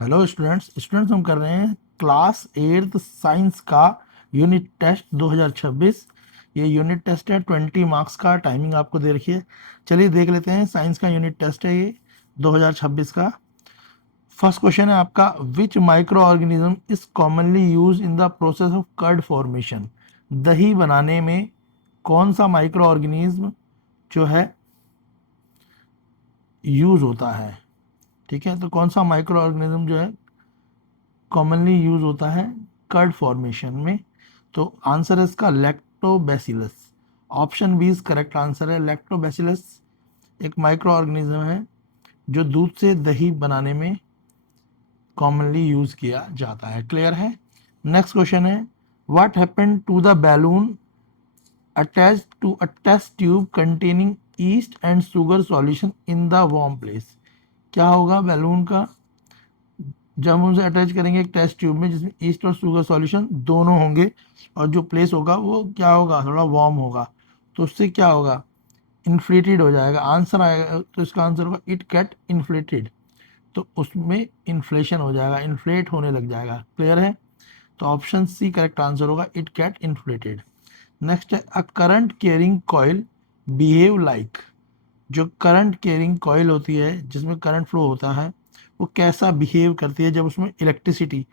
Hello students हम कर रहे हैं क्लास 8th साइंस का यूनिट टेस्ट 2026। ये यूनिट टेस्ट है 20 मार्क्स का। टाइमिंग आपको दे रखी है। चलिए देख लेते हैं। साइंस का यूनिट टेस्ट है ये 2026 का। फर्स्ट क्वेश्चन है आपका, which microorganism is commonly use in the process of curd formation. दही बनाने में कौन सा माइक्रो ऑर्गेनिज्म जो है यूज होता है। ठीक है, तो कौन सा माइक्रो ऑर्गेनिज्म जो है कॉमनली यूज होता है कर्ड फॉर्मेशन में। तो आंसर है इसका lactobacillus. Option B is correct answer है। लैक्टोबैसिलस एक माइक्रो ऑर्गेनिज्म है जो दूध से दही बनाने में कॉमनली यूज किया जाता है। क्लियर है। नेक्स्ट क्वेश्चन है, what happened to the balloon attached to a test tube containing yeast and sugar solution in the warm place। क्या होगा बैलून का जब हम उसे अटैच करेंगे एक टेस्ट ट्यूब में जिसमें ईस्ट और शुगर सॉल्यूशन दोनों होंगे, और जो प्लेस होगा वो क्या होगा, थोड़ा वार्म होगा। तो उससे क्या होगा, इन्फ्लेटेड हो जाएगा। आंसर आएगा तो इसका आंसर होगा इट गेट इन्फ्लेटेड। तो उसमें इन्फ्लेशन हो जाएगा, इन्फ्लेट होने लग जाएगा। क्लियर है। तो ऑप्शन सी करेक्ट आंसर होगा, इट गेट इन्फ्लेटेड। नेक्स्ट है, a current carrying coil behave like. जो करंट कैरिंग कॉइल होती है जिसमें करंट फ्लो होता है वो कैसा बिहेव करती है जब उसमें इलेक्ट्रिसिटी,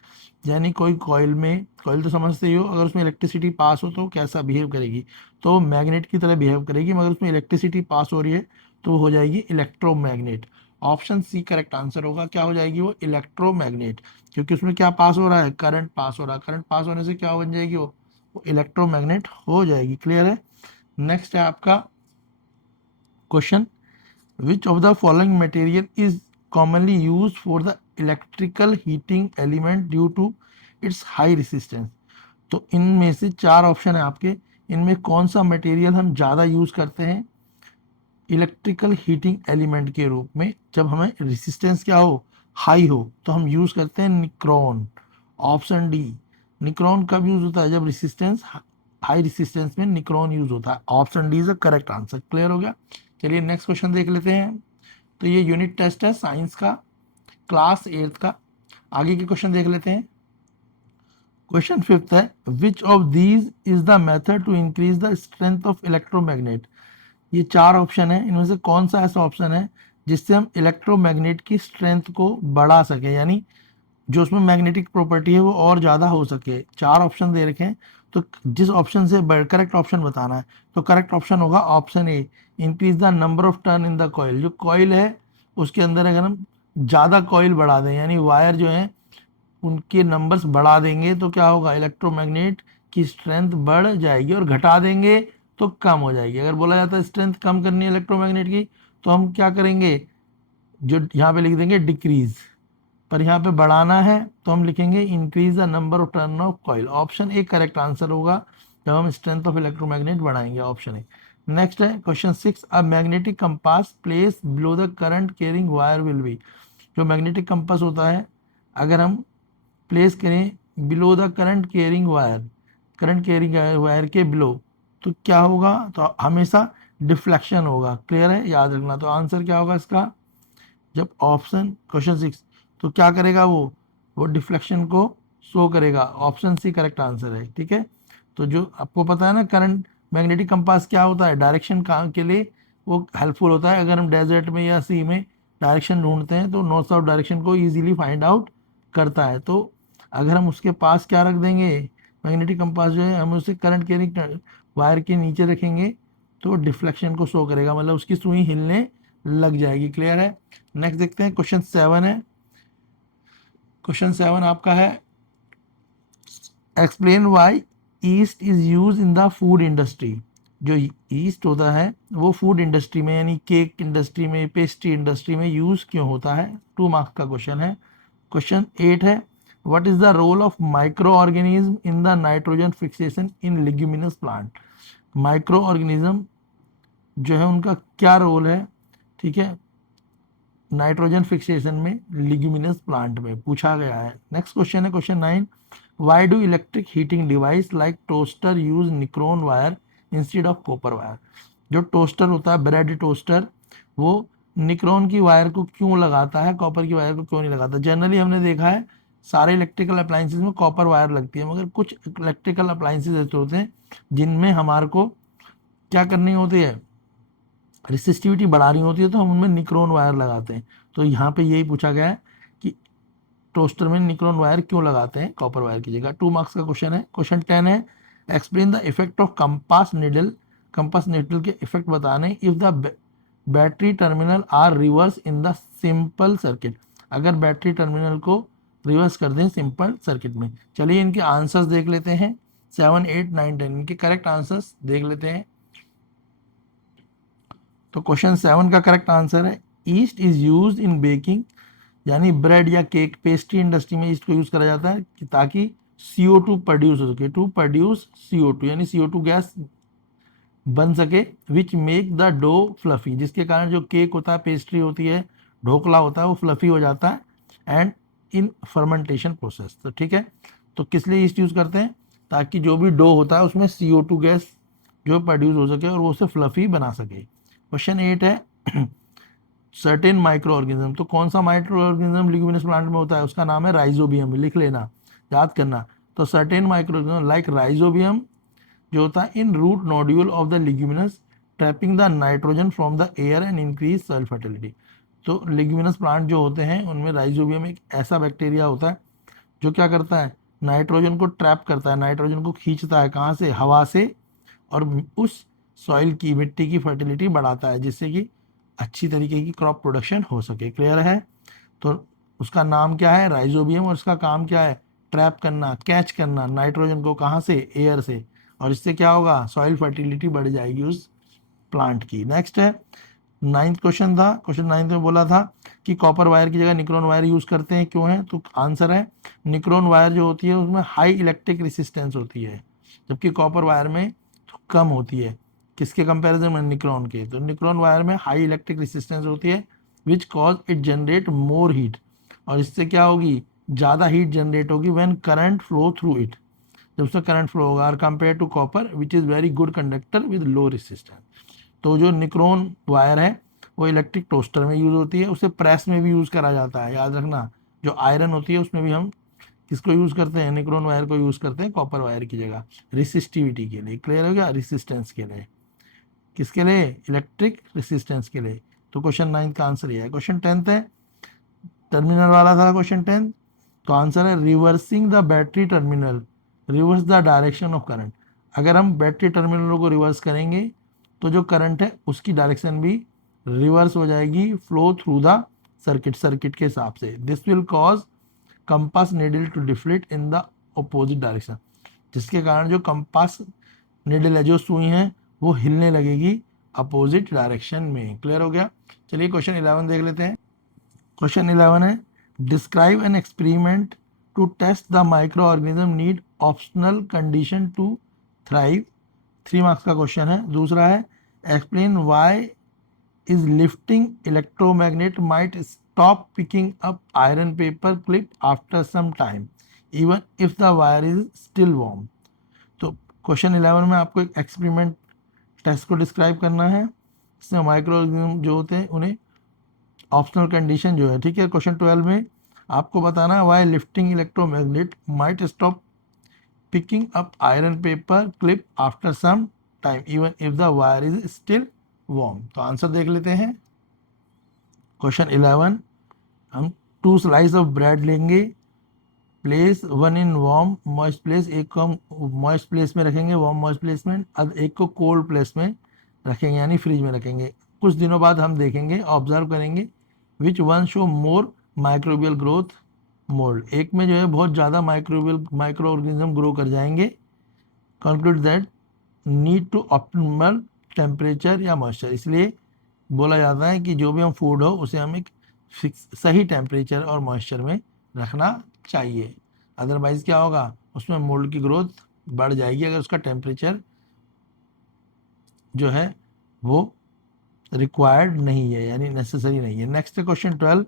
यानी कोई कॉइल में, कॉइल तो समझते ही हो, अगर उसमें इलेक्ट्रिसिटी पास हो तो कैसा बिहेव करेगी। तो मैग्नेट की तरह बिहेव करेगी, मगर उसमें इलेक्ट्रिसिटी पास हो रही है तो वो हो जाएगी electromagnet. Option C correct answer होगा। क्या हो जाएगी वो, इलेक्ट्रोमैग्नेट। क्योंकि उसमें क्या पास हो रहा है, करंट पास हो रहा है। करंट पास होने से क्या बन जाएगी वो इलेक्ट्रोमैग्नेट हो जाएगी। क्लियर है। नेक्स्ट है आपका question, which of the following material is commonly used for the electrical heating element due to its high resistance। तो इनमें से चार ऑप्शन है आपके, इनमें कौन सा मटेरियल हम ज़्यादा यूज़ करते हैं इलेक्ट्रिकल हीटिंग एलिमेंट के रूप में जब हमें रेसिस्टेंस क्या हो, हाई हो। तो हम यूज़ करते हैं निक्रॉन। ऑप्शन डी, निक्रॉन कब यूज़ होता है, जब रेसिस्टेंस हाई रेसिस्टेंस में निक्रॉन यूज़ होता है। Option D is the correct answer. Clear हो गया। चलिए नेक्स्ट क्वेश्चन देख लेते हैं। तो ये यूनिट टेस्ट है साइंस का, क्लास 8th का। आगे के क्वेश्चन देख लेते हैं। क्वेश्चन फिफ्थ है, which of these is the method to increase the strength of electromagnet. ये चार ऑप्शन है, इनमें से कौन सा ऐसा ऑप्शन है जिससे हम इलेक्ट्रोमैग्नेट की स्ट्रेंथ को बढ़ा सके, यानी जो उसमें मैग्नेटिक प्रॉपर्टी है वो और ज़्यादा हो सके। चार ऑप्शन दे रखे हैं, तो जिस ऑप्शन से करेक्ट ऑप्शन बताना है। तो करेक्ट ऑप्शन होगा option A, increase the number of turn in the coil. जो कॉइल है उसके अंदर अगर हम ज़्यादा कॉइल बढ़ा दें, यानी वायर जो है उनके नंबर्स बढ़ा देंगे तो क्या होगा, इलेक्ट्रोमैग्नेट की स्ट्रेंथ बढ़ जाएगी, और घटा देंगे तो कम हो जाएगी। अगर बोला जाता है स्ट्रेंथ कम करनी है इलेक्ट्रोमैग्नेट की, तो हम क्या करेंगे, जो यहाँ पे लिख देंगे डिक्रीज, पर यहाँ पे बढ़ाना है तो हम लिखेंगे increase the number of turn off coil. Option A correct answer होगा जब हम स्ट्रेंथ ऑफ इलेक्ट्रोमैग्नेट बढ़ाएंगे। Option A. नेक्स्ट है question six, a magnetic compass place below the current carrying wire will be. जो मैग्नेटिक कंपास होता है अगर हम प्लेस करें below the current carrying wire, current carrying wire के बिलो, तो क्या होगा, तो हमेशा डिफ्लेक्शन होगा। क्लियर है, याद रखना। तो आंसर क्या होगा इसका, जब ऑप्शन क्वेश्चन सिक्स, तो क्या करेगा वो डिफ्लेक्शन को शो करेगा। ऑप्शन सी करेक्ट आंसर है। ठीक है। तो जो आपको पता है ना, करंट मैग्नेटिक कंपास क्या होता है, डायरेक्शन के लिए वो हेल्पफुल होता है। अगर हम डेजर्ट में या सी में डायरेक्शन ढूंढते हैं तो नॉर्थ साउथ डायरेक्शन को इजीली फाइंड आउट करता है। तो अगर हम उसके पास क्या रख देंगे, मैग्नेटिक कंपास जो है हम उसे करंट कैरिंग वायर के नीचे रखेंगे तो डिफ्लेक्शन को शो करेगा, मतलब उसकी सुई हिलने लग जाएगी। क्लियर है। नेक्स्ट देखते हैं क्वेश्चन सेवन है। क्वेश्चन सेवन आपका है, explain why yeast is use in the food industry. जो ईस्ट होता है वो फूड इंडस्ट्री में, यानी केक इंडस्ट्री में, पेस्ट्री इंडस्ट्री में यूज क्यों होता है। 2 मार्क्स का क्वेश्चन है। क्वेश्चन एट है, what is the role of micro organism in the nitrogen fixation in leguminous plant. Micro organism जो है उनका क्या रोल है, ठीक है, नाइट्रोजन फिक्सेशन में लिग्यूमिनस प्लांट में पूछा गया है। नेक्स्ट क्वेश्चन है question nine, why do electric heating device like toaster use nichrome wire instead of copper wire. जो टोस्टर होता है, ब्रेड टोस्टर, वो निक्रोन की वायर को क्यों लगाता है, कॉपर की वायर को क्यों नहीं लगाता? जनरली हमने देखा है सारे इलेक्ट्रिकल अप्लाइंसेस में कॉपर वायर लगती है, मगर कुछ इलेक्ट्रिकल अप्लाइंसेस ऐसे होते हैं जिनमें हमारे को क्या करनी होती है, रेसिस्टिविटी बढ़ानी होती है, तो हम उनमें निक्रोन वायर लगाते हैं। तो यहाँ पे यही पूछा गया है कि टोस्टर में निक्रोन वायर क्यों लगाते हैं कॉपर वायर की जगह। 2 मार्क्स का क्वेश्चन है। क्वेश्चन 10 है, explain the effect of compass needle के इफेक्ट बताने if the battery terminal are reverse in the simple circuit. अगर बैटरी टर्मिनल को रिवर्स कर दें सिंपल सर्किट में। चलिए इनके आंसर्स देख लेते हैं, 7, 8, 9, 10 इनके करेक्ट आंसर्स देख लेते हैं। तो क्वेश्चन 7 का करेक्ट आंसर है east is use in baking, यानी ब्रेड या केक पेस्ट्री इंडस्ट्री में ईस्ट को यूज करा जाता है कि ताकि CO2 प्रोड्यूस हो सके, टू प्रोड्यूस CO2 यानी CO2 गैस बन सके, which make the dough fluffy, जिसके कारण जो केक होता है, पेस्ट्री होती है, ढोकला होता है, वो फ्लफी हो जाता है एंड इन फर्मेंटेशन प्रोसेस। तो ठीक है, तो किस लिए ईस्ट यूज करते हैं? ताकि जो भी डो होता है उसमें CO2 गैस जो प्रोड्यूस हो सके और वो उसे फ्लफी बना सके। क्वेश्चन 8 है सर्टेन माइक्रो ऑर्गेनिज्म, तो कौन सा माइक्रो ऑर्गेनिज्म लिग्यूमिनस प्लांट में होता है? उसका नाम है राइजोबियम, लिख लेना, याद करना। तो certain microorganism like rhizobium जो होता है in root nodule of the leguminous trapping the nitrogen from the air and increase soil fertility. तो लिग्यूमिनस प्लांट जो होते हैं उनमें राइजोबियम एक ऐसा बैक्टीरिया होता है जो क्या करता है, नाइट्रोजन को ट्रैप करता है, नाइट्रोजन को खींचता है, कहाँ से? हवा से, और उस सॉइल की, मिट्टी की फर्टिलिटी बढ़ाता है जिससे कि अच्छी तरीके की क्रॉप प्रोडक्शन हो सके। क्लियर है? तो उसका नाम क्या है? राइजोबियम, और उसका काम क्या है? ट्रैप करना, कैच करना नाइट्रोजन को, कहाँ से? एयर से, और इससे क्या होगा? सॉइल फर्टिलिटी बढ़ जाएगी उस प्लांट की। नेक्स्ट है 9th क्वेश्चन था, क्वेश्चन 9th में बोला था कि कॉपर वायर की जगह निक्रोन वायर यूज करते हैं, क्यों है? तो आंसर है निक्रोन वायर जो होती है उसमें हाई इलेक्ट्रिक रेसिस्टेंस होती है, जबकि कॉपर वायर में कम होती है। किसके कंपैरिजन में? निक्रोन के। तो निक्रोन वायर में हाई इलेक्ट्रिक रेसिस्टेंस होती है which cause it generate more heat, और इससे क्या होगी? ज़्यादा हीट जनरेट होगी when current flow through it, जब उसमें करंट फ्लो होगा, और compare to copper which is very good conductor with low resistance. तो जो निक्रोन वायर है वो इलेक्ट्रिक टोस्टर में यूज़ होती है, उसे प्रेस में भी यूज़ करा जाता है, याद रखना। जो आयरन होती है उसमें भी हम किसको यूज़ करते हैं? निक्रोन वायर को यूज़ करते हैं कॉपर वायर की जगह, रेसिस्टिविटी के लिए। क्लियर हो गया? रेसिस्टेंस के लिए, किसके लिए? इलेक्ट्रिक रेसिस्टेंस के लिए। तो क्वेश्चन 9th का आंसर ये है। क्वेश्चन 10th है, टर्मिनल वाला था क्वेश्चन 10th। तो आंसर है reversing the battery terminal reverse the direction of current. अगर हम बैटरी टर्मिनलों को रिवर्स करेंगे तो जो करंट है उसकी डायरेक्शन भी रिवर्स हो जाएगी, फ्लो थ्रू द सर्किट के हिसाब से। This will cause compass needle to deflate in the opposite direction, जिसके कारण जो कंपास नीडल है, जो सुई है, वो हिलने लगेगी अपोजिट डायरेक्शन में। क्लियर हो गया? चलिए क्वेश्चन 11 देख लेते हैं। क्वेश्चन 11 है describe an experiment to test the micro organism need optional condition to thrive. 3 marks का क्वेश्चन है। दूसरा है explain why is lifting electromagnet might stop picking up iron paper clip after some time even if the wire is still warm. तो question 11 में आपको एक experiment taste को describe करना है, इसमें माइक्रो ऑर्गेनिज्म जो होते हैं उन्हें ऑप्शनल कंडीशन जो है, ठीक है। क्वेश्चन 12 में आपको बताना है why lifting electromagnet might stop picking up iron paper clip after some time even if the wire is still warm. तो आंसर देख लेते हैं। क्वेश्चन 11, हम 2 स्लाइस ऑफ ब्रेड लेंगे, place 1 in warm moist place, एक को हम मॉइस्ट प्लेस में रखेंगे, वार्म मॉइस्ट प्लेस में, एक को कोल्ड प्लेस में रखेंगे यानी फ्रिज में रखेंगे। कुछ दिनों बाद हम देखेंगे, ऑब्जर्व करेंगे which one show more microbial growth mould. एक में जो है बहुत ज़्यादा माइक्रो ऑर्गेनिज्म ग्रो कर जाएंगे। Conclude that need to optimal temperature या मॉइस्चर, इसलिए बोला जाता है कि जो भी हम फूड हो उसे हम एक फिक्स सही टेम्परेचर और मॉइस्चर में रखना चाहिए, अदरवाइज क्या होगा? उसमें मोल्ड की ग्रोथ बढ़ जाएगी अगर उसका टेम्परेचर जो है वो रिक्वायर्ड नहीं है, यानी नेसेसरी नहीं है। Next question 12,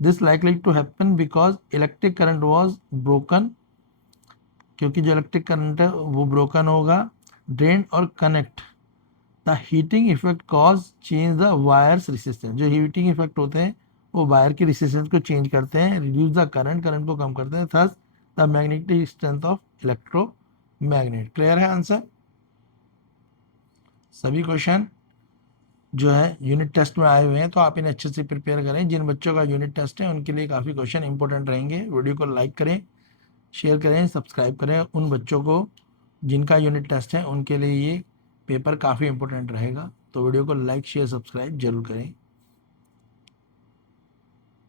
this likely to happen because electric current was broken, क्योंकि जो इलेक्ट्रिक करंट है वो ब्रोकन होगा, ड्रेन और connect the heating effect cause change the wires resistance, जो हीटिंग इफेक्ट होते हैं वो वायर की रेसिस्टेंस को चेंज करते हैं, रिड्यूस द करंट, करंट को कम करते हैं, thus the magnetic strength of electromagnet. Clear है आंसर? सभी क्वेश्चन जो है यूनिट टेस्ट में आए हुए हैं, तो आप इन्हें अच्छे से प्रिपेयर करें। जिन बच्चों का यूनिट टेस्ट है उनके लिए काफ़ी क्वेश्चन इंपॉर्टेंट रहेंगे। वीडियो को लाइक करें, शेयर करें, सब्सक्राइब करें। उन बच्चों को जिनका यूनिट टेस्ट है उनके लिए ये पेपर काफ़ी इंपॉर्टेंट रहेगा, तो वीडियो को लाइक शेयर सब्सक्राइब जरूर करें।